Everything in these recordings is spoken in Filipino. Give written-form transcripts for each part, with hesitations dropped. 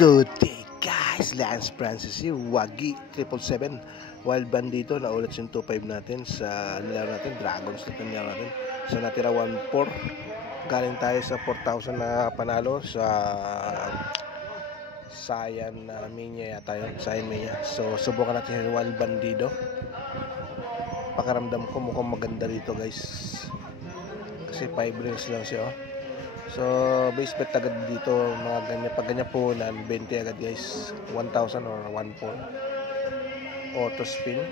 Good day guys, Lance Francis here, Wagi 777 Wild Bandito. Naulit yung 2.5 natin sa nilaro natin, Dragons na nilaro natin. So natira 1.4. Galing tayo sa 4,000 na panalo sa Sayan Minya yata yun, Sayan Minya. So subukan natin yung Wild Bandito. Pakaramdam ko mukhang maganda rito guys, kasi 5 rings lang siya. So base bet agad dito, mga ganyan, pag ganyan po na 20 agad guys, 1,000 or 1.4. Auto spin.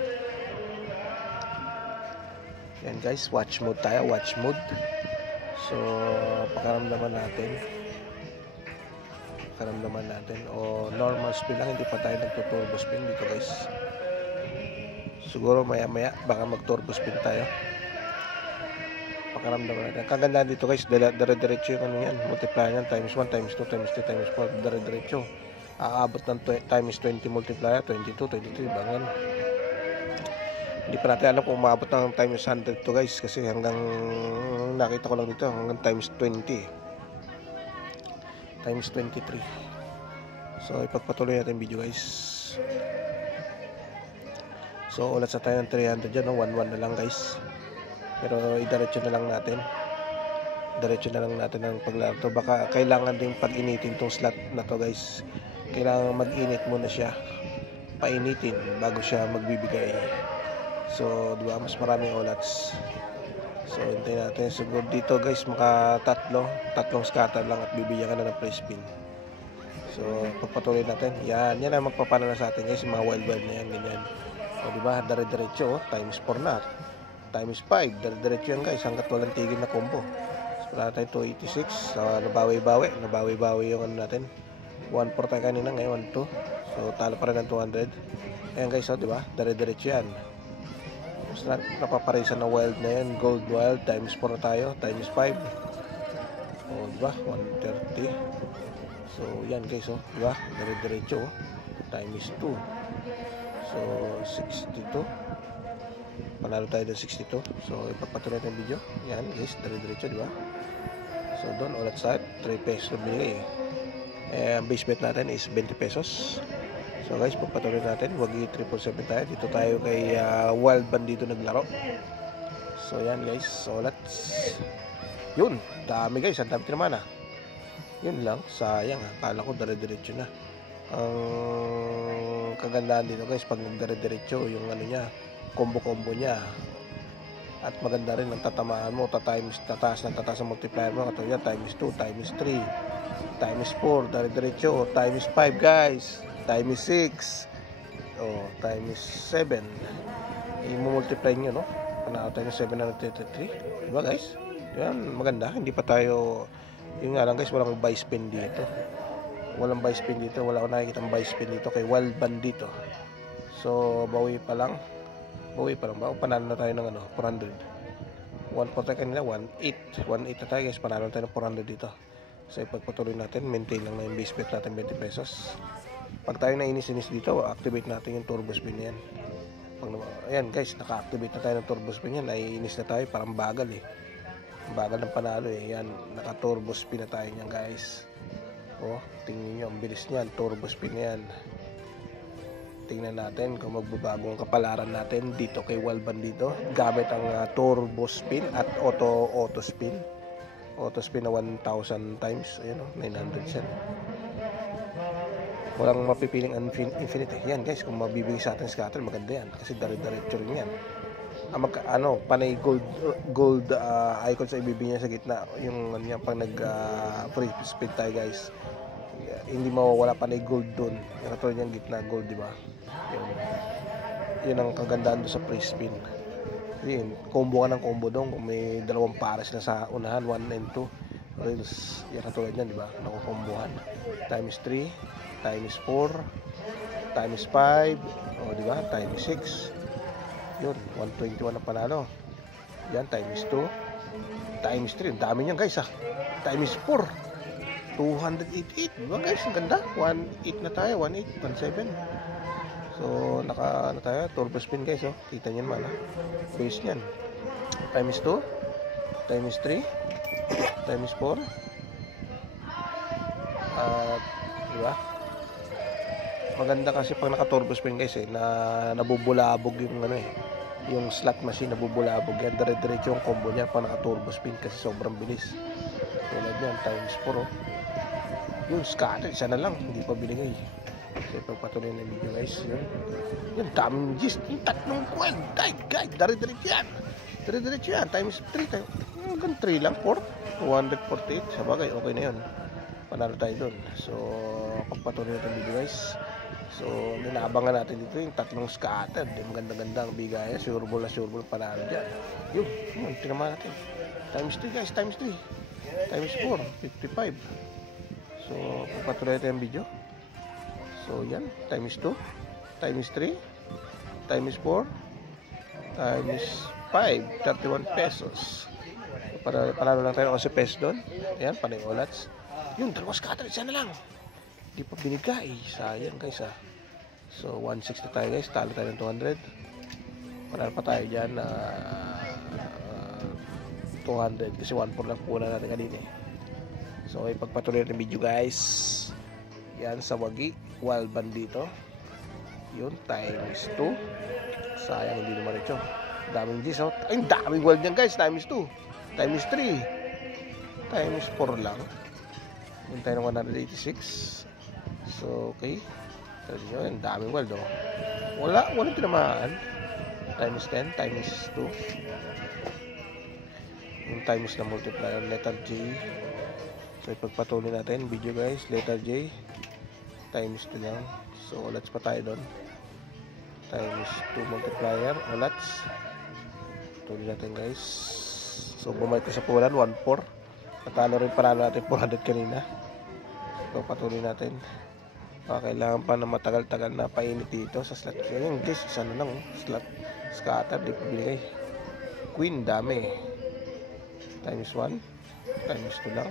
Yan guys, watch mode tayo, watch mode. So pakaramdaman natin o normal spin lang, hindi pa tayo nagto-turbo spin dito guys. Siguro maya maya baka mag-turbo spin tayo. Pakaramdaman natin. Kagandaan dito guys, dire-diretso yung ano yan, multiplier yan, times 1, times 2, times 3, times 4, dire-diretso. Aabot ng times 20 multiplier, 22, 23, bangan. Hindi pa natin alam kung maabot ng times 100 to guys, kasi hanggang nakita ko lang dito hanggang times 20, times 23. So ipagpatuloy natin video guys. So ulat sa tayo ng 300 dyan, no? 1-1 na lang guys. Pero idiretso na lang natin. Diretso na lang natin ang paglaro to. Baka kailangan din pag-initin tong slot na to guys. Kailangan mag-init muna siya. Painitin bago siya magbibigay. So, diba? Mas maraming ulats. So, hintayin natin. Siguro dito guys, maka tatlong scatter lang at bibigyan ka na ng free spin. So, pagpatuloy natin. Yan ang magpapanalo sa atin guys. Mga wild na yan, ganyan. O, diba? Dire-diretso, times 4 na. Times 5, dire-diretso yan guys, hanggat walang tigil na combo. So, wala tayo 286. So, nabawi-bawi yung ano natin. 1.4 tayo kanina, ngayon 1.2. So, talo pa rin ng 200. Ayan guys, diba? Dire-diretso yan. So, napaparisan na wild na yan. Gold wild, times 4 na tayo, times 5. O, diba? 130. So, yan guys, diba? Dire-diretso, times 2. So, 62. Panalo tayo ng 62. So ipapatuloy natin video. Yan guys, dire-diretso, di ba? So doon ulit sa 3 pesos na binigay. Ang base bet natin is 20 pesos. So guys, pagpatuloy natin, Wagi 777 tayo. Dito tayo kay Wild Bandito naglaro. So yan guys, so let's yun, dami guys, ang dami naman yun lang, sayang kala ko dire-diretso na. Ang kagandaan dito guys, pag nagdire-diretso yung ano niya, combo niya, at maganda rin ang tatamaan mo, tataas ang multiplier mo, katulad times 2, times 3, times 4, dire-diretso, times 5 guys, times 6, times 7, i-multiply nyo, no? Panalo tayo ng 733, diba guys? Yan, maganda, hindi pa tayo, yun nga lang guys, walang buy spin dito, wala akong nakikita buy spin dito kay Wild Bandito. So bawi pa lang ba? Panalo na tayo ng 400. 1.4 tayo kanina, 1.8 na tayo guys, panalo na tayo ng 400 dito. So ipagpatuloy natin, maintain lang na yung base bet natin 20 pesos. Pag tayo nainis-inis dito, activate natin yung turbo spin yan. Ayan guys, naka-activate na tayo ng turbo spin yan. Naiinis na tayo, parang bagal bagal ng panalo yan, naka-turbo spin na tayo yan guys. Tingnan nyo, ang bilis niyan, turbo spin na yan. Tingnan natin kung magbabago ang kapalaran natin dito kay Wild Bandito gamit ang turbo spin at auto spin na 1,000 times. Ayun 900 siya. Walang mapipiling infinite. Yan guys, kung mabibigay sa atin scatter, maganda yan kasi dire-diretso rin yan. Panay gold icon sa ibibigay niya sa gitna, yung pag nag free spin tayo guys, hindi mawawala panay gold doon. Yung katulad niyang gitna gold, di ba? Yun ang kagandaan doon sa free spin. Yun, combo ka ng combo doon kung may dalawang pares na sa unahan, 1 and 2 reels. Yung katulad niyan, di ba? Nakukombohan. Times 3, times 4, times 5, di ba? Times 6. Yun, 121 ang panalo. Yan, times 2, times 3. Ang dami niyan guys Times 4. 288, diba guys, ang ganda. 1.8 na tayo, 1.8, 1.7. So naka tayo, turbo spin guys, kita nyo naman base nyan, times 2, times 3, times 4, diba? Maganda kasi pag naka-turbo spin guys na nabubulabog yung yung slot machine, nabubulabog yan. Dire-diretso yung combo niya pag naka-turbo spin kasi sobrang bilis. Tulad yan, times 4 oh. Yung scatter, isa na lang, hindi pa binigay. So pagpatuloy na video guys, yun daming gist, yung tatlong coin, guys, dire-diretso yan. Dire-diretso yan, times 3, hanggang 3 lang, 4, 248, sabagay, okay na yun. Panalo tayo dun. So pagpatuloy natin video guys. So inaabangan natin dito yung tatlong scatter, maganda-ganda ang bigayan, sure ball panalo dyan. Yun, tinamaan natin. Times 3 guys, times 3, times 4, 55. So pagpatuloy natin yung video. So yan, times 2, times 3, times 4, times 5, 31 pesos. So, panalo lang tayo kasi pesos doon. Ayan, panay olats. Yung dalawang scatter, isa na lang. Hindi pa binigay. Sayang guys ha. So 160 tayo guys, talo tayo ng 200. Panalo pa tayo dyan 200 kasi 1.4 lang pula natin kanina eh. So ay pagpatuloy natin video guys. Yan sa wagi, wild bandito. Yun, times 2. Sayang hindi naman ito. Daming G's oh. Ay, daming wild yan guys, times 2, times 3, times 4 lang. Yun tayo ng 186. So okay, yun, daming wild oh. Walang tinamaan. Times 10, times 2. Yung times na multiplier, letter J. So ipagpatuloy natin video guys, letter J, times 2 lang. So ulats pa tayo doon, times 2 multiplier, ulats. Tuloy natin guys. So bumalik sa pulan, 1.4. Natalo rin panalo natin 400 kanina. So patuloy natin. Kailangan pa na matagal-tagal na painit dito sa slot. Yung guys, sana lang slot scatter, di pa binigay. Queen, dami. Times 1, times 2 lang.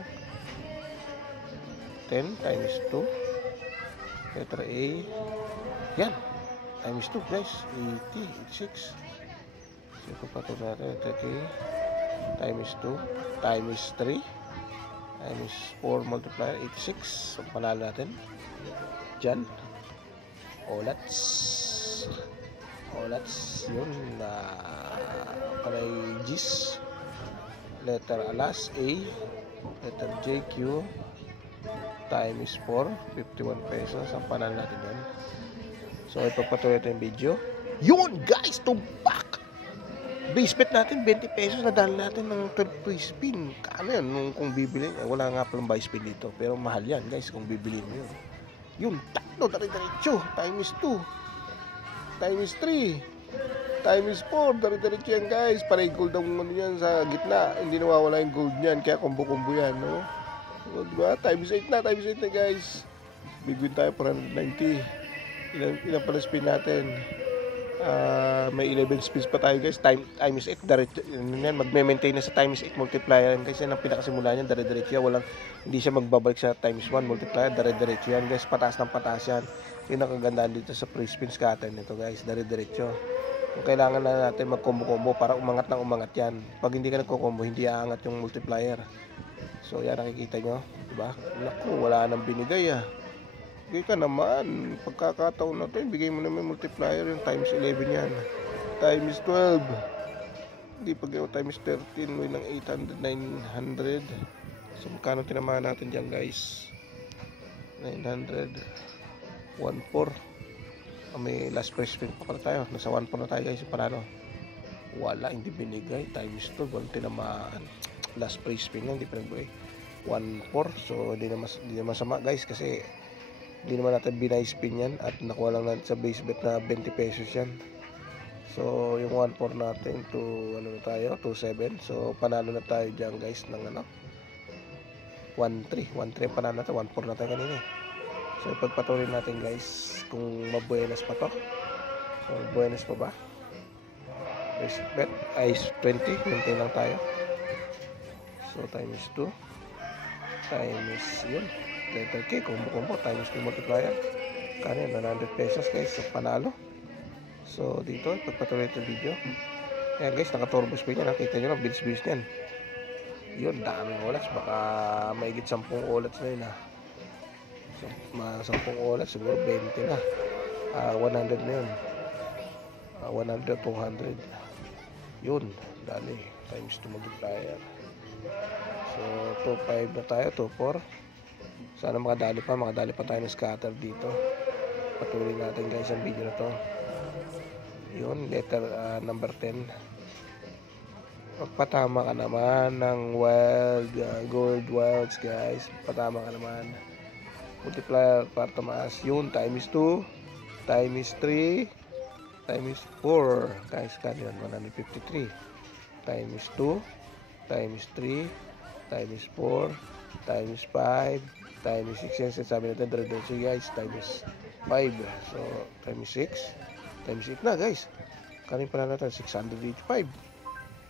10 times 2, letter A. Yan, times 2 guys, 80, 86. So pagpatuloy natin, letter K, times 2, times 3, times 4 multiplier, 86. So panalo natin dyan. Olats yun na kalay G's, letter alas A, letter J, Q, times 4, 51 pesos ang panalo natin yan. So ipagpatuloy natin yung video. Yun guys, tumpak base bet natin 20 pesos, nadali natin ng 12 free spin. Kano yan kung bibilin, wala nga palang buy spin dito, pero mahal yan guys kung bibilin mo yun. Yung tatlo dire-diretso, times 2, times 3, times 4, dire-diretso yan guys. Parang gold ang ano yan sa gitna, hindi nawawala yung gold niyan, kaya combo-combo yan, no? So, diba? Times 8 na guys. Big win tayo, 490. Ilan pala spin natin? May 11 spins pa tayo guys. Times 8, magme-maintain na sa times 8 multiplier yan guys. Yan ang pinakasimula niyan, dire-diretso yan. Hindi siya magbabalik sa times 1 multiplier, dire-diretso yan guys. Pataas ng pataas yan. Yung nakagandaan dito sa pre-spin scatter nito guys, dire-diretso. Kung kailangan na natin mag-combo-combo para umangat ng umangat yan. Pag hindi ka nagko-combo, hindi aangat yung multiplier. So yan, nakikita nyo, diba? Naku, wala nang binigay Bigay ka naman. Pagkakataon na to, bigay mo naman multiplier yung times 11 yan. Times 12. Hindi pag times 13, may ng 800, 900. So magkano tinamaan natin dyan guys? 900, 1.4. May last price spin pa pala tayo. Nasa 1.4 na tayo guys. Parano? Wala, hindi binigay. Times 12, walang tinamaan. Last price spin lang, hindi pa nagbigay. 1.4. So hindi na masama guys kasi hindi naman natin binay spin yan at nakuha lang natin sa base bet na 20 pesos yan. So yung 1.4 natin to ano na tayo, 2.7. So panalo na tayo dyan guys ng 1.3 panalo natin, 1.4 na tayo kanina. So ipagpatuloy natin guys kung mabuenas pa to. So mabuenas pa ba? Base bet ay 20, maintain lang tayo. So times 2 times yun, letter K, combo times 2 multiplier. Kano yun, 100 pesos guys, so panalo. So dito, pagpatuloy ito video. Ayan guys, naka-turbo spin yan, nakita nyo lang, bilis-bilis yan. Yun, daming olats, baka maigit 10 olats na yun So, mga 10 oras, siguro 20 na. 100 na yun. 100, 200. Yun, dali. Times 2 multiplier. So, 2.5 na tayo, 2.4. Sana makadali pa tayo ng scatter dito. Patuloy natin guys ang video na to. Yun, letter number 10. Patama ka naman ng wild, gold wilds guys. Patama ka naman. Multiplier para tumaas. Yun, times 2, times 3, times 4. Guys, kanyan, 153. Times 2, times 3, times 4, times 5, times 6. Yan, sabi natin, diretso guys, times 5. So, times 6, times 8 na guys. Kanin pala natin, 685.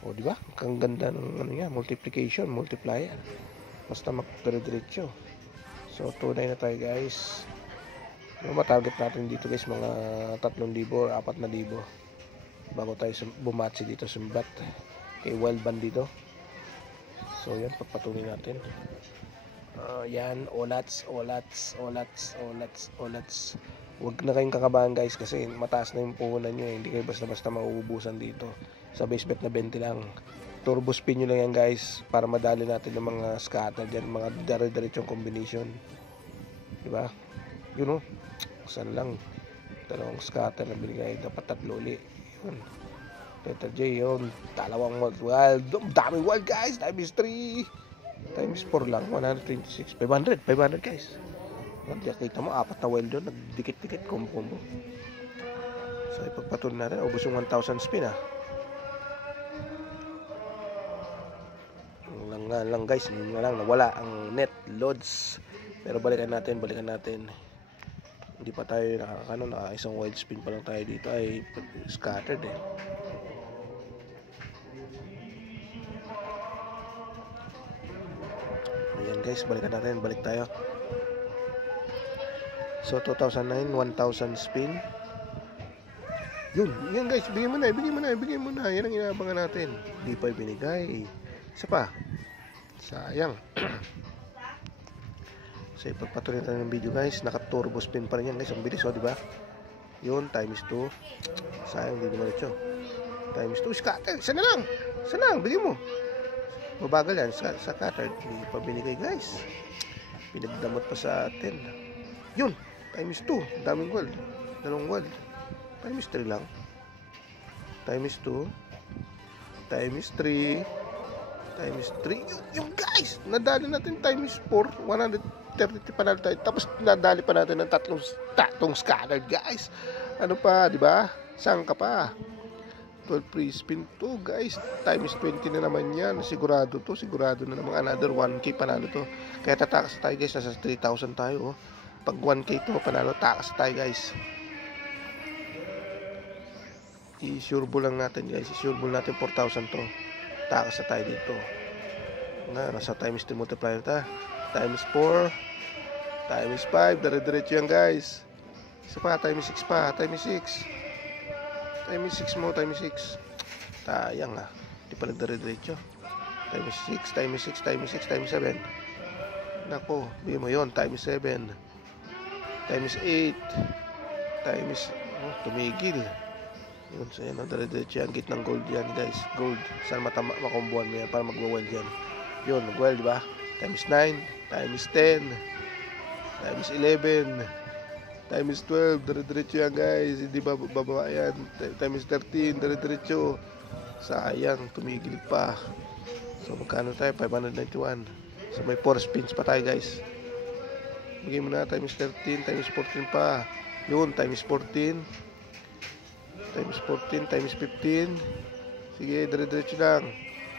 O, di ba? Ang ganda ng ano yan, multiplication, multiplier. Basta magdire-diretso. So, 2.9 na tayo guys. So, matarget natin dito guys, mga 3,000 or 4,000. Bago tayo bumatsi dito, sumbat. Kay Wild Band dito. So, yan, pagpatuloy natin. Yan, olats. Huwag na kayong kakabahan guys kasi mataas na yung puhunan nyo. Hindi kayo basta-basta mauubusan dito. Sa base bet na 20 lang. Turbo spin nyo lang yan guys para madali natin yung mga scatter dyan. Mga dire-diretsong combination. Diba? Yun o. Saan lang. Dalawang scatter na binigay. Dapat 3 uli. Yun. Letter J yun. Dalawang wild. Daming wild guys. Times 3. Times 4 lang. 126. 500 guys. Kita mo, 4 na wild doon. Nagdikit-dikit, combo. So, ipagpatuloy natin. Ubus yung 1,000 spin, lang guys. Nawala ang net loads. Pero balikan natin. Hindi pa tayo isang wild spin pa lang tayo dito. Ay, scattered eh. Ayan guys, balikan natin. Balik tayo. So, 2009, 1,000 spin. Yun guys, bigyan mo na. Yan ang inaabangan natin. Hindi pa binigay. Isa pa. Sayang. So, ipagpatuloy natin ng video guys. Naka-turbo spin pa rin yan guys. Ang bilis, di ba? Yun, times 2. Sayang, hindi naman ito. Times 2, scatter. Sana lang, bigyan mo. Mabagal yan, scatter. Hindi pa binigay guys. Pinagdamot pa sa atin. Yun, times 2. Daming gold. Dalawang gold. Times 3 lang. Times 2. Times 3. Times 3. Yung guys, nadali natin times 4. 130 panalo tayo. Tapos nadali pa natin ng tatlong scatter guys. Ano pa, di ba? Saan ka pa? 12 free spin to guys. Times 20 na naman yan. Sigurado na naman. Another 1k panalo to. Kaya tatakas tayo guys. Nasa 3,000 tayo. Pag 1k to panalo, takas tayo guys. I-sureball lang natin guys. I-sureball natin 4,000 to. Takas na tayo dito. Nasa times 3 multiplier ta. Times 4. Times 5. Dire-diretso yan guys. Isa pa. Times 6 pa. Times 6. Times 6 mo. Times 6. Tayang Di pa nagdire-diretso. Times 6. Times 6. Times 6. Times 7. Nako. Bigyan mo yun. Times 7. Times 8. Times. Tumigil. Yun, so yan, dire-diretso yan. Gitnang gold yan guys. Gold. Saan makumbuhan mo yan para mag-wild yan. Yun, mag-wild diba? Times 9. Times 10. Times 11. Times 12. Dire-diretso yan guys. Hindi bababa yan. Times 13. Dire-diretso. Sayang. Tumigil pa. So magkano tayo? 591. So may 4 spins pa tayo guys. Bigay mo na times 13. Times 14 pa. Yun, times 14. Times 14, times 15. Sige, dire-diretso lang.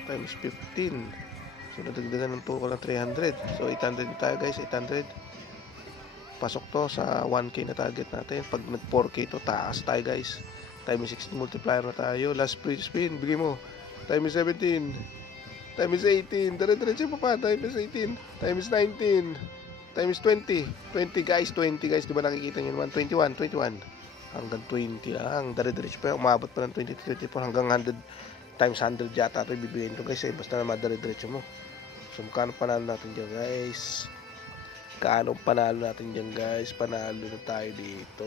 Times 15. So, nadagdagan ng po ko lang 300. So, 800 tayo guys, 800. Pasok to sa 1k na target natin. Pag nag-4k to, taas tayo guys. Times 16 multiplier na tayo. Last free spin, bigay mo. Times 17. Times 18. Dire-diretso pa pa. Times 18. Times 19. Times 20. 20 guys, 20 guys. Diba nakikita nyo naman? 21. Hanggang 20 lang. Dire-diretso pa. Umabot pa ng 20 to 24 hanggang 100 times 100 yata ito ibibigay ito guys. Basta na madire-diretso mo. So, magkano panalo natin dyan guys? Kaanong panalo natin dyan guys? Panalo na tayo dito.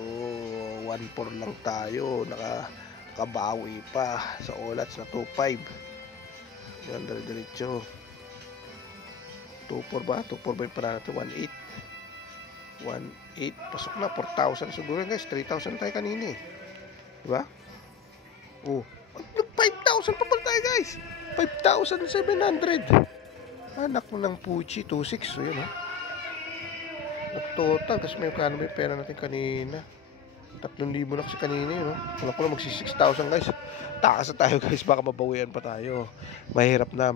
1-4 lang tayo. Nakabawi pa sa Olats na 2-5. Yan, diretso. 2-4 ba? 2-4 ba yung panalo natin? 1-8. 1-8. Pasok na. 4,000 siguro guys. 3,000 tayo kanina eh. Diba? Oh. 5,000 pa pala tayo guys. 5,700. Anak mo ng Puchi. 2,6. So yun ha. Nag-total. Kasi may pera natin kanina. 3,000 na kasi kanina yun. Wala ko na magsi 6,000 guys. Takas na tayo guys. Baka mabawian pa tayo. Mahirap na.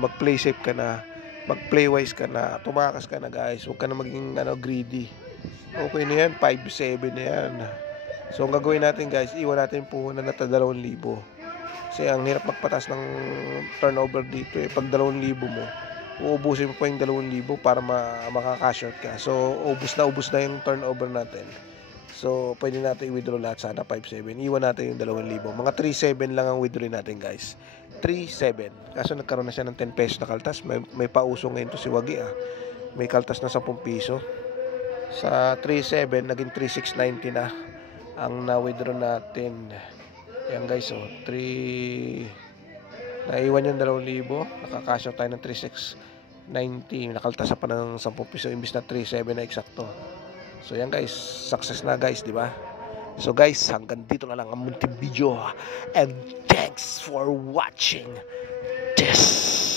Mag-play safe ka na. Mag-play wise ka na. Tumakas ka na guys. Huwag ka na maging greedy. Okay na yan. 5-7 na yan. So ang gagawin natin guys, iwan natin po na 2,000. Kasi ang hirap magpatas ng turnover dito eh. Pag 2,000 mo, uubusin mo pa yung 2,000 para makaka-cash out ka. So ubus na yung turnover natin. So pwede natin i-withdraw lahat sana 5,7. Iwan natin yung 2,000. Mga 3,7 lang ang withdraw natin guys. 3,7. Kaso nagkaroon na siya ng 10 pesos na kaltas. May pauso ngayon to si Wagi ah. May kaltas na 10 piso. Sa 3,7 naging 3,690 na ang na-withdraw natin. Ayan guys, so 3 naiwan yung 2,000, nakakasya tayo ng 3,690, nakaltasa pa ng 10 piso imbis na 3,7 na eksakto. So yan guys, success na guys, di ba? So guys, hanggang dito na lang ang munting video and thanks for watching this.